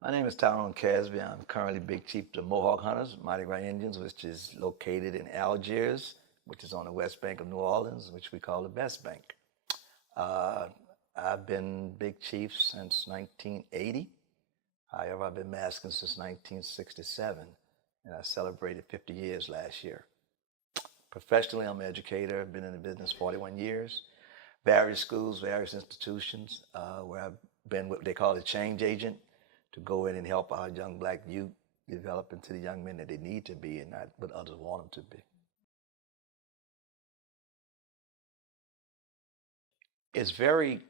My name is Tyrone Casby. I'm currently Big Chief of the Mohawk Hunters, Mardi Gras Indians, which is located in Algiers, which is on the west bank of New Orleans, which we call the Best Bank. Uh, I've been Big Chief since 1980. However, I've been masking since 1967, and I celebrated 50 years last year. Professionally, I'm an educator. I've been in the business 41 years, various schools, various institutions, where I've been what they call a change agent to go in and help our young black youth develop into the young men that they need to be and not what others want them to be. It's very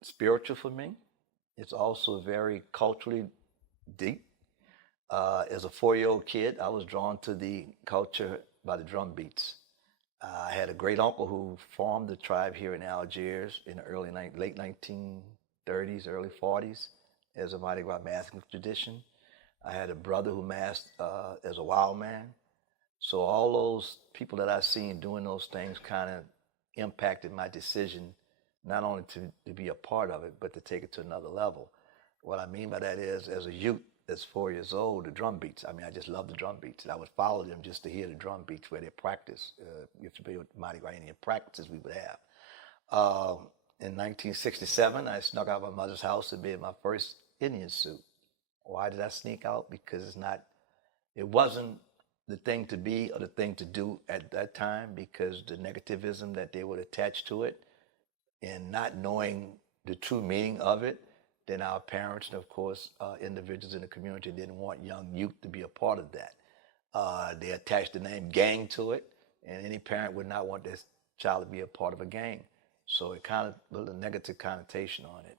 spiritual for me. It's also very culturally deep. As a 4-year-old kid, I was drawn to the culture by the drum beats. I had a great uncle who formed the tribe here in Algiers in the late 1930s, early 40s as a Mardi Gras masking tradition. I had a brother who masked as a wild man. So all those people that I seen doing those things kind of impacted my decision, not only to be a part of it, but to take it to another level. What I mean by that is, as a youth, that's 4 years old, the drum beats. I mean, I just love the drum beats. And I would follow them just to hear the drum beats where they practice. If you're familiar with Mardi Gras Indian practices we would have. In 1967, I snuck out of my mother's house to be in my first Indian suit. Why did I sneak out? Because it wasn't the thing to be or the thing to do at that time, because the negativism that they would attach to it and not knowing the true meaning of it, then our parents and of course individuals in the community didn't want young youth to be a part of that. They attached the name gang to it, and any parent would not want their child to be a part of a gang. So it kind of put a negative connotation on it.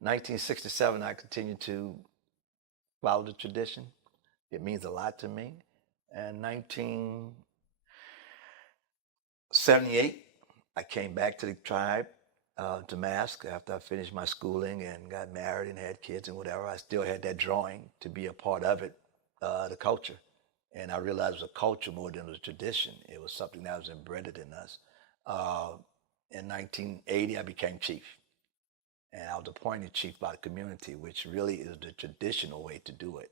1967, I continued to follow the tradition. It means a lot to me. And 1978, I came back to the tribe to mask after I finished my schooling and got married and had kids and whatever. I still had that drawing to be a part of it, the culture. And I realized it was a culture more than it was a tradition. It was something that was embedded in us. Uh, in 1980, I became chief. And I was appointed chief by the community, which really is the traditional way to do it.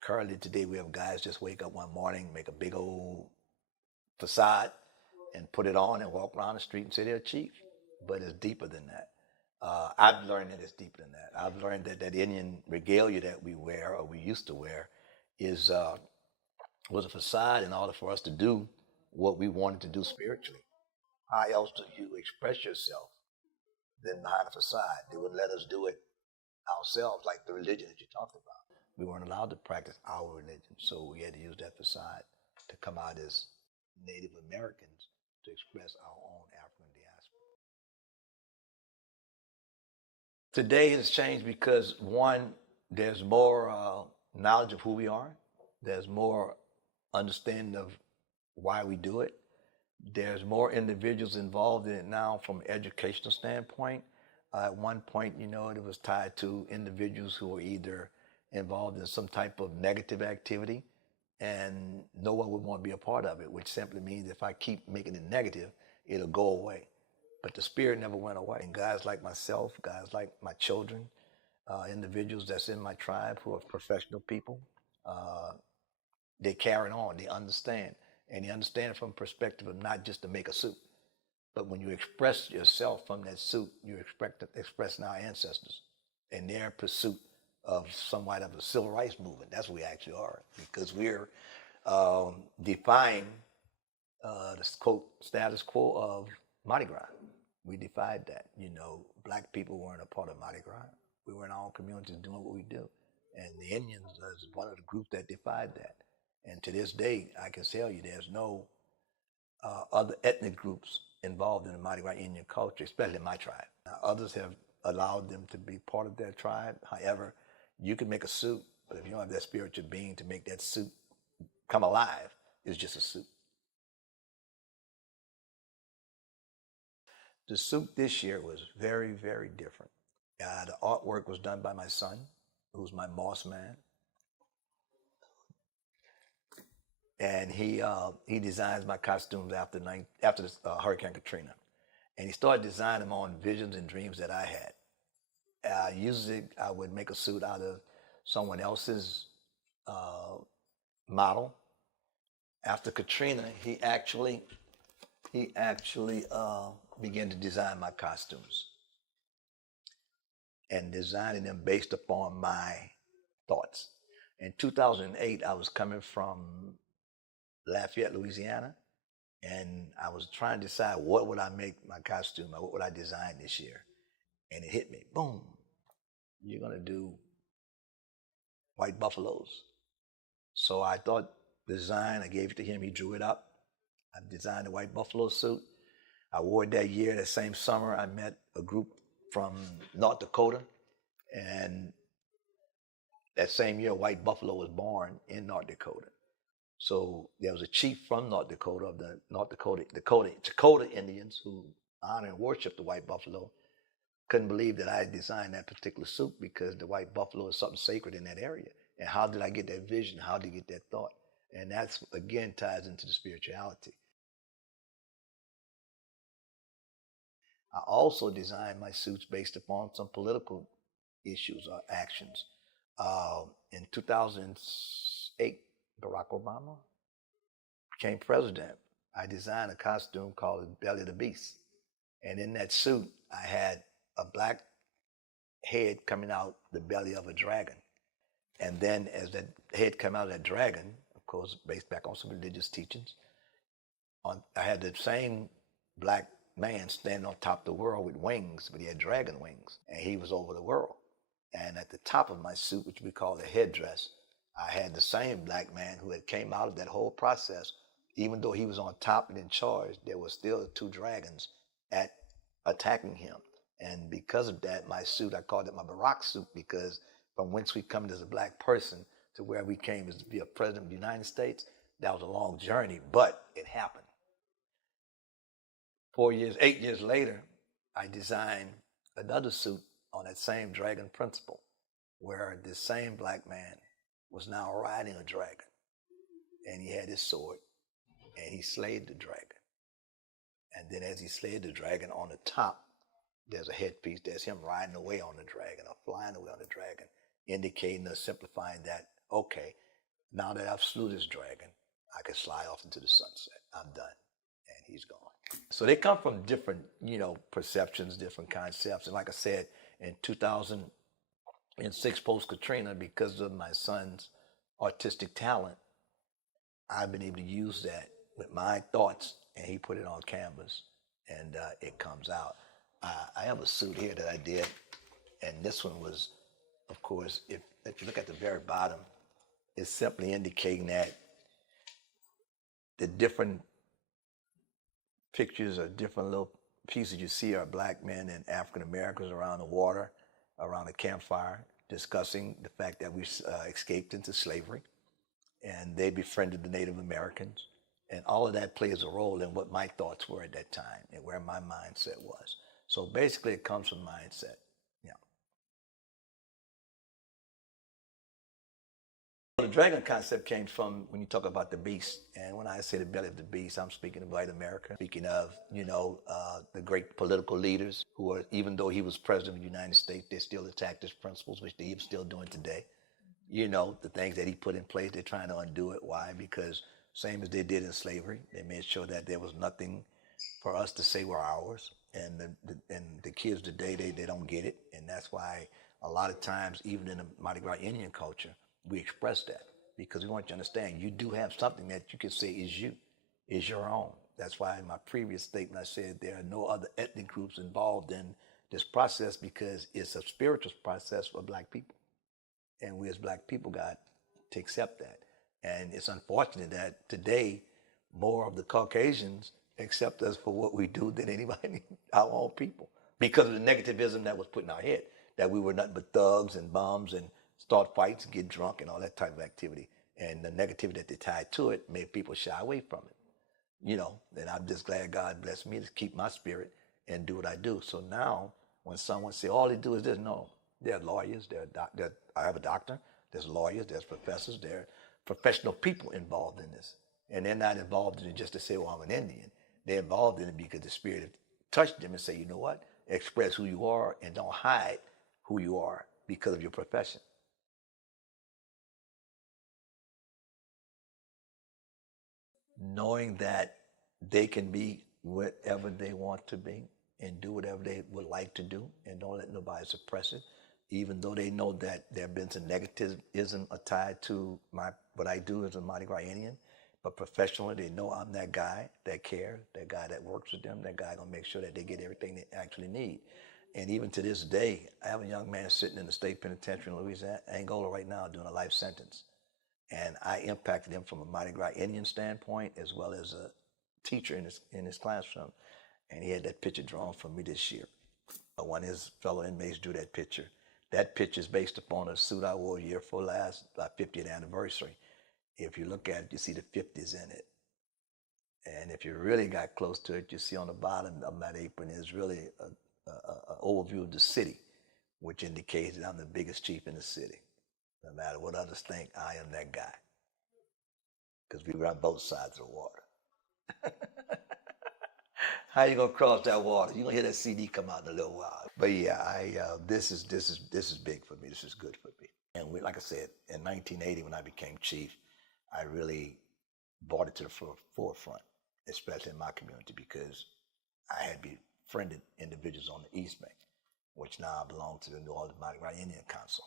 Currently, today, we have guys just wake up one morning, make a big old facade, and put it on and walk around the street and say they're chief. But it's deeper than that. I've learned that it's deeper than that. I've learned that that Indian regalia that we wear, or we used to wear, is was a facade in order for us to do what we wanted to do spiritually. How else do you express yourself than behind a facade? They wouldn't let us do it ourselves, like the religion that you talked about. We weren't allowed to practice our religion, so we had to use that facade to come out as Native Americans to express our own African diaspora. Today has changed because one, there's more knowledge of who we are. There's more understanding of why we do it. There's more individuals involved in it now from an educational standpoint. At one point, it was tied to individuals who were either involved in some type of negative activity, and no one would want to be a part of it, which simply means if I keep making it negative, it'll go away. But the spirit never went away. And guys like myself, guys like my children, individuals that's in my tribe who are professional people, uh, they carry on, they understand. And they understand it from a perspective of not just to make a suit, but when you express yourself from that suit, you expressing our ancestors in their pursuit of somewhat of a civil rights movement. That's what we actually are, because we're defying the quote status quo of Mardi Gras. We defied that. Black people weren't a part of Mardi Gras. We were in our own communities doing what we do. And the Indians is one of the groups that defied that. And to this day, I can tell you there's no other ethnic groups involved in the Mardi Gras Indian culture, especially in my tribe. Now, others have allowed them to be part of their tribe. However, you can make a suit, but if you don't have that spiritual being to make that suit come alive, it's just a suit. The suit this year was very, very different. The artwork was done by my son, who's my boss man, and he designs my costumes after this, Hurricane Katrina, and he started designing them on visions and dreams that I had. Usually, I would make a suit out of someone else's model. After Katrina, he actually began to design my costumes and designing them based upon my thoughts. In 2008, I was coming from Lafayette, Louisiana, and I was trying to decide what would I make my costume or what would I design this year. And it hit me, boom, you're gonna do white buffaloes. So I thought design, I gave it to him, he drew it up. I designed a white buffalo suit. I wore it that year. That same summer, I met a group from North Dakota, and that same year, White Buffalo was born in North Dakota. So there was a chief from North Dakota of the Dakota Indians who honor and worship the white buffalo. Couldn't believe that I had designed that particular suit because the white buffalo is something sacred in that area. And how did I get that vision? How did I get that thought? And that's again ties into the spirituality. I also designed my suits based upon some political issues or actions. In 2008, Barack Obama became president. I designed a costume called the Belly of the Beast. And in that suit, I had a black head coming out the belly of a dragon. And then as that head came out of that dragon, of course, based back on some religious teachings, I had the same black man standing on top of the world with wings, but he had dragon wings, and he was over the world. And at the top of my suit, which we call the headdress, I had the same black man who had came out of that whole process. Even though he was on top and in charge, there were still two dragons attacking him. And because of that, my suit, I called it my Barack suit, because from whence we come as a black person to where we came as to be a president of the United States, that was a long journey, but it happened. 8 years later, I designed another suit on that same dragon principle, where this same black man was now riding a dragon, and he had his sword, and he slayed the dragon. And then as he slayed the dragon, on the top, there's a headpiece, there's him riding away on the dragon, or flying away on the dragon, indicating or simplifying that, okay, now that I've slew this dragon, I can slide off into the sunset. I'm done. And he's gone. So they come from different, perceptions, different concepts. And like I said, in 2006, post-Katrina, because of my son's artistic talent, I've been able to use that with my thoughts, and he put it on canvas, and it comes out. I have a suit here that I did, and this one was, of course, if you look at the very bottom, it's simply indicating that the different pictures or different little pieces you see are black men and African Americans around the water, around a campfire, discussing the fact that we escaped into slavery, and they befriended the Native Americans. And all of that plays a role in what my thoughts were at that time and where my mindset was. So basically it comes from mindset. Yeah. The dragon concept came from when you talk about the beast. And when I say the belly of the beast, I'm speaking of white America, speaking of, the great political leaders who are, even though he was president of the United States, they still attacked his principles, which they're still doing today. The things that he put in place, they're trying to undo it. Why? Because same as they did in slavery, they made sure that there was nothing for us to say were ours. And the kids today, they don't get it. And that's why a lot of times, even in the Mardi Gras Indian culture, we express that, because we want you to understand you do have something that you can say is you, is your own. That's why in my previous statement I said there are no other ethnic groups involved in this process, because it's a spiritual process for black people. And we as black people got to accept that. And it's unfortunate that today more of the Caucasians accept us for what we do than anybody, our own people, because of the negativism that was put in our head, that we were nothing but thugs and bums and start fights and get drunk and all that type of activity. And the negativity that they tied to it made people shy away from it. And I'm just glad God blessed me to keep my spirit and do what I do. So now when someone say all they do is this, no, they're lawyers, I have a doctor, there's lawyers, there's professors, there are professional people involved in this. And they're not involved in it just to say, well, I'm an Indian. They're involved in it because the spirit touched them and say, you know what, express who you are and don't hide who you are because of your profession. knowing that they can be whatever they want to be and do whatever they would like to do, and don't let nobody suppress it, even though they know that there have been some negativism tied to what I do as a Mardi Gras Indian. But professionally, they know I'm that guy that cares, that guy that works with them, that guy gonna make sure that they get everything they actually need. And even to this day, I have a young man sitting in the state penitentiary in Louisiana, Angola right now doing a life sentence. And I impacted him from a Mardi Gras Indian standpoint as well as a teacher in his classroom. And he had that picture drawn for me this year. One of his fellow inmates drew that picture. That picture is based upon a suit I wore a year for last 50th anniversary. If you look at it, you see the 50s in it. And if you really got close to it, you see on the bottom of that apron is really an overview of the city, which indicates that I'm the biggest chief in the city. No matter what others think, I am that guy. Because we run both sides of the water. How you gonna cross that water? You're gonna hear that CD come out in a little while. But yeah, this is big for me. This is good for me. And like I said, in 1980 when I became chief, I really brought it to the forefront, especially in my community, because I had befriended individuals on the East Bank, which now I belong to the New Orleans Mardi Gras Indian Council,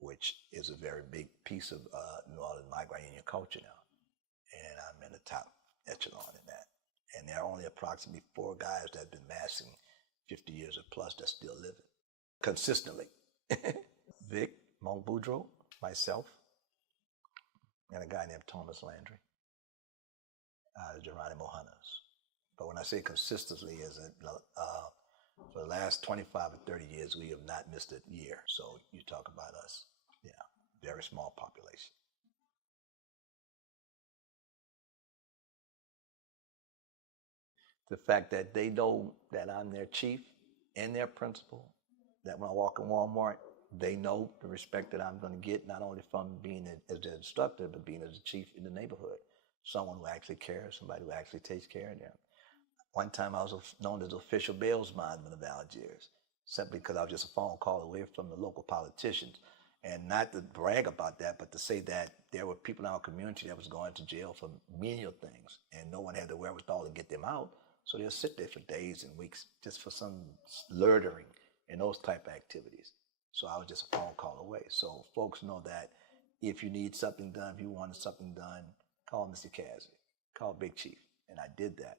which is a very big piece of New Orleans Mardi Gras Indian culture now. And I'm in the top echelon in that. And there are only approximately 4 guys that have been massing 50 years or plus that still living consistently. Vic, Monk Boudreaux, myself, and a guy named Thomas Landry, Geronimo Hunters. But when I say consistently, for the last 25 or 30 years, we have not missed a year. So you talk about us, yeah, very small population. The fact that they know that I'm their chief and their principal, that when I walk in Walmart, they know the respect that I'm going to get, not only from being as an instructor, but being as a chief in the neighborhood. Someone who actually cares, somebody who actually takes care of them. One time I was known as official bail bondsman of Algiers, simply because I was just a phone call away from the local politicians. And not to brag about that, but to say that there were people in our community that was going to jail for menial things, and no one had the wherewithal to get them out. So they'll sit there for days and weeks just for some loitering and those type of activities. So I was just a phone call away. So folks know that if you need something done, if you wanted something done, call Mr. Casby, call Big Chief. And I did that.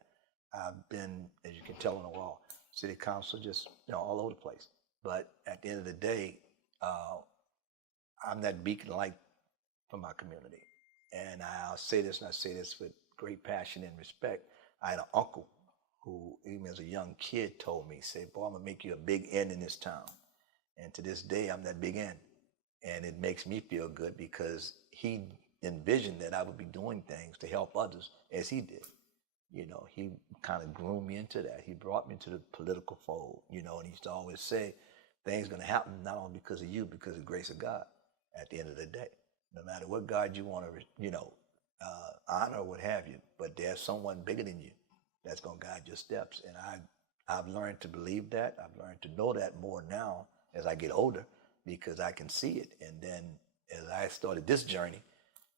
I've been, as you can tell on the wall, city council, just all over the place. But at the end of the day, I'm that beacon light for my community. And I'll say this, and I say this with great passion and respect. I had an uncle who, even as a young kid, told me, said, boy, I'm gonna make you a big N in this town. And to this day, I'm that big N. And it makes me feel good because he envisioned that I would be doing things to help others as he did. He kind of groomed me into that. He brought me into the political fold, and he used to always say, things gonna happen not only because of you, because of the grace of God at the end of the day. No matter what God you want to, honor or what have you, but there's someone bigger than you that's going to guide your steps. And I've learned to believe that. I've learned to know that more now as I get older because I can see it. And then as I started this journey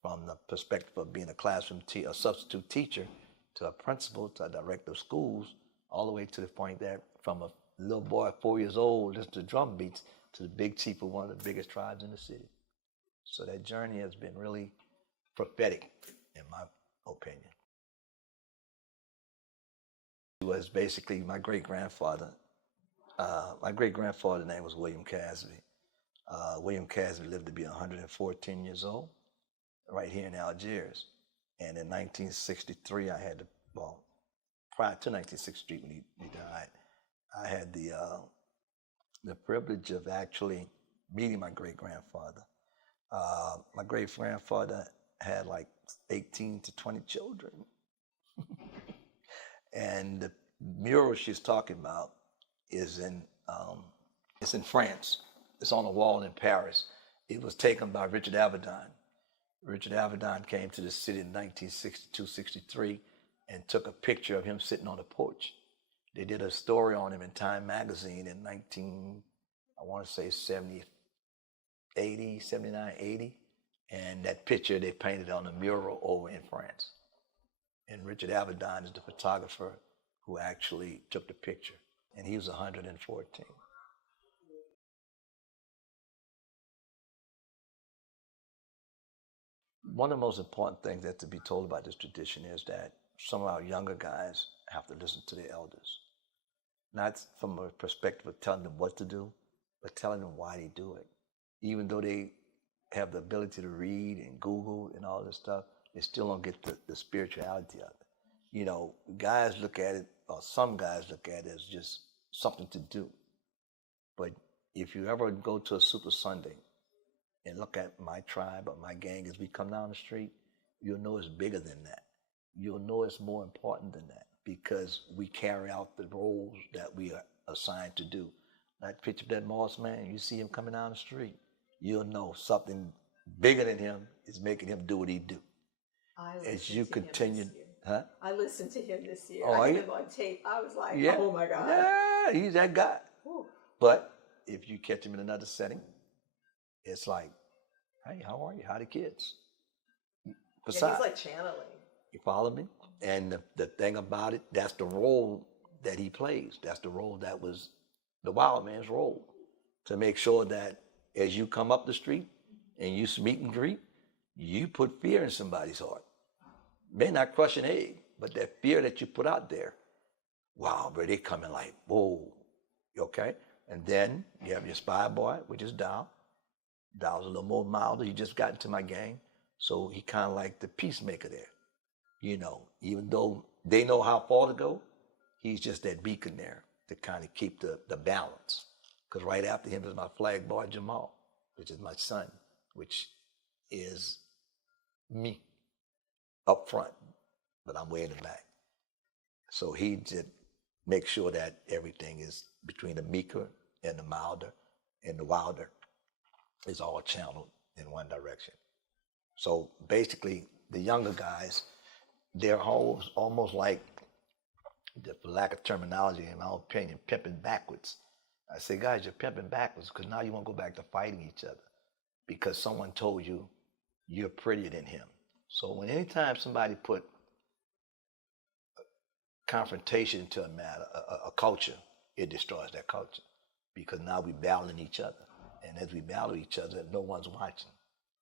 from the perspective of being a classroom a substitute teacher to a principal to a director of schools, all the way to the point that from a little boy 4 years old listening to drum beats to the big chief of one of the biggest tribes in the city. So that journey has been really prophetic in my opinion. It was basically my great-grandfather. My great-grandfather's name was William Casby. William Casby lived to be 114 years old right here in Algiers. And in 1963, prior to 1963 when he died, I had the privilege of actually meeting my great-grandfather. My great-grandfather had like 18 to 20 children. And the mural she's talking about is it's in France. It's on a wall in Paris. It was taken by Richard Avedon. Richard Avedon came to the city in 1962-63 and took a picture of him sitting on the porch. They did a story on him in Time magazine in 79, 80. And that picture they painted on a mural over in France. And Richard Avedon is the photographer who actually took the picture. And he was 114. One of the most important things that to be told about this tradition is that some of our younger guys have to listen to their elders. Not from a perspective of telling them what to do, but telling them why they do it. Even though they have the ability to read and Google and all this stuff, they still don't get the spirituality of it. You know, guys look at it, or some guys look at it as just something to do. But if you ever go to a Super Sunday and look at my tribe or my gang as we come down the street, you'll know it's bigger than that. You'll know it's more important than that because we carry out the roles that we are assigned to do. That picture of that Moss man, you see him coming down the street, you'll know something bigger than him is making him do what he do. As you continue, huh? I listened to him this year. Oh, I had him on tape. I was like, yeah. Oh my God. Yeah, he's that guy. Ooh. But if you catch him in another setting, it's like, hey, how are you? How the kids? Besides, yeah, he's like channeling. You follow me? And the thing about it, that's the role that he plays. That's the role that was the wild man's role. To make sure that as you come up the street and you meet and greet, you put fear in somebody's heart. May not crush an egg, but that fear that you put out there, wow, bro, they coming like, whoa, okay? And then you have your spy boy, which is Dow. Dow's a little more milder. He just got into my gang. So he kind of like the peacemaker there. You know, even though they know how far to go, he's just that beacon there to kind of keep the balance. Because right after him is my flag boy, Jamal, which is my son, which is me up front, but I'm way in the back. So he just makes sure that everything is between the meeker and the milder and the wilder is all channeled in one direction. So basically, the younger guys, they're almost like, for lack of terminology, in my opinion, pimping backwards. I say, guys, you're pimping backwards because now you want to go back to fighting each other because someone told you you're prettier than him. So when anytime somebody put confrontation into a matter, a culture, it destroys that culture because now we're battling each other. And as we battle each other, no one's watching.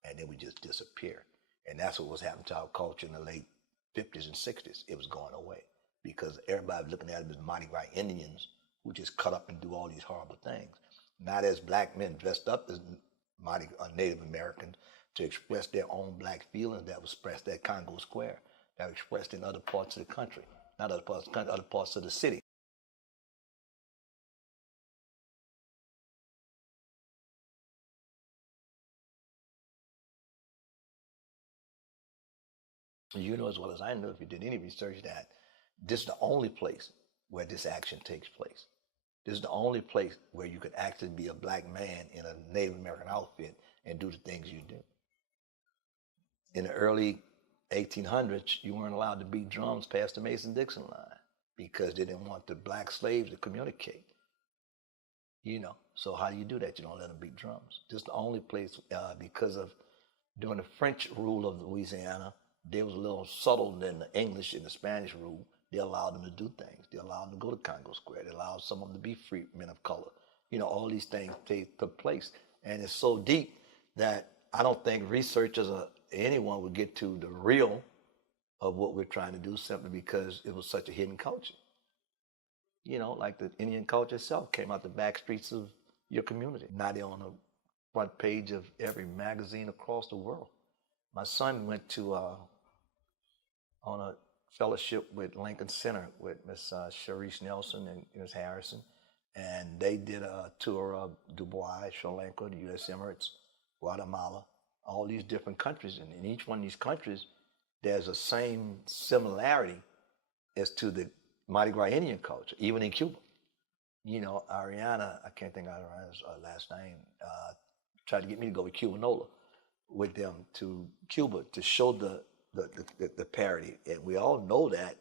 And then we just disappear. And that's what was happening to our culture in the late 50s and 60s. It was going away because everybody was looking at them as Mardi Gras Indians who just cut up and do all these horrible things. Not as black men dressed up as Native Americans to express their own black feelings that was expressed at Congo Square, that were expressed in other parts of the country, not other parts of the country, other parts of the city. You know as well as I know, if you did any research, that this is the only place where this action takes place. This is the only place where you could actually be a black man in a Native American outfit and do the things you do. In the early 1800s, you weren't allowed to beat drums past the Mason-Dixon line because they didn't want the black slaves to communicate. You know, so how do you do that? You don't let them beat drums. This is the only place because of during the French rule of Louisiana, they was a little subtle than the English and the Spanish rule. They allowed them to do things. They allowed them to go to Congo Square. They allowed some of them to be free men of color. You know, all these things took place. And it's so deep that I don't think researchers or anyone would get to the real of what we're trying to do simply because it was such a hidden culture. You know, like the Indian culture itself came out the back streets of your community. Now they're on the front page of every magazine across the world. My son went to on a fellowship with Lincoln Center with Miss Sharice Nelson and Ms. Harrison, and they did a tour of Dubai, Sri Lanka, the U.S. Emirates, Guatemala, all these different countries. And in each one of these countries, there's a same similarity as to the Mardi Gras Indian culture, even in Cuba. You know, Ariana, I can't think of Ariana's last name, tried to get me to go with Cubanola with them to Cuba to show the parity. And we all know that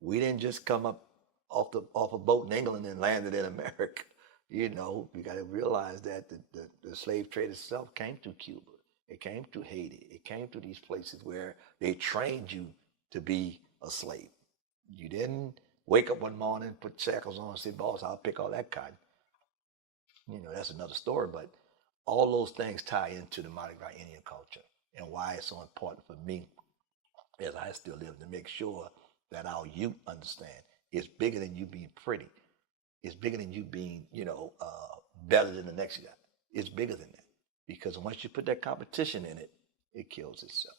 we didn't just come up off a boat in England and landed in America. You know, we got to realize that the slave trade itself came through Cuba. It came through Haiti. It came through these places where they trained you to be a slave. You didn't wake up one morning, put shackles on, and say, "Boss, I'll pick all that cotton." That's another story. But all those things tie into the Mardi Gras Indian culture and why it's so important for me, as I still live, to make sure that our youth understand it's bigger than you being pretty. It's bigger than you being, better than the next guy. It's bigger than that. Because once you put that competition in it, it kills itself.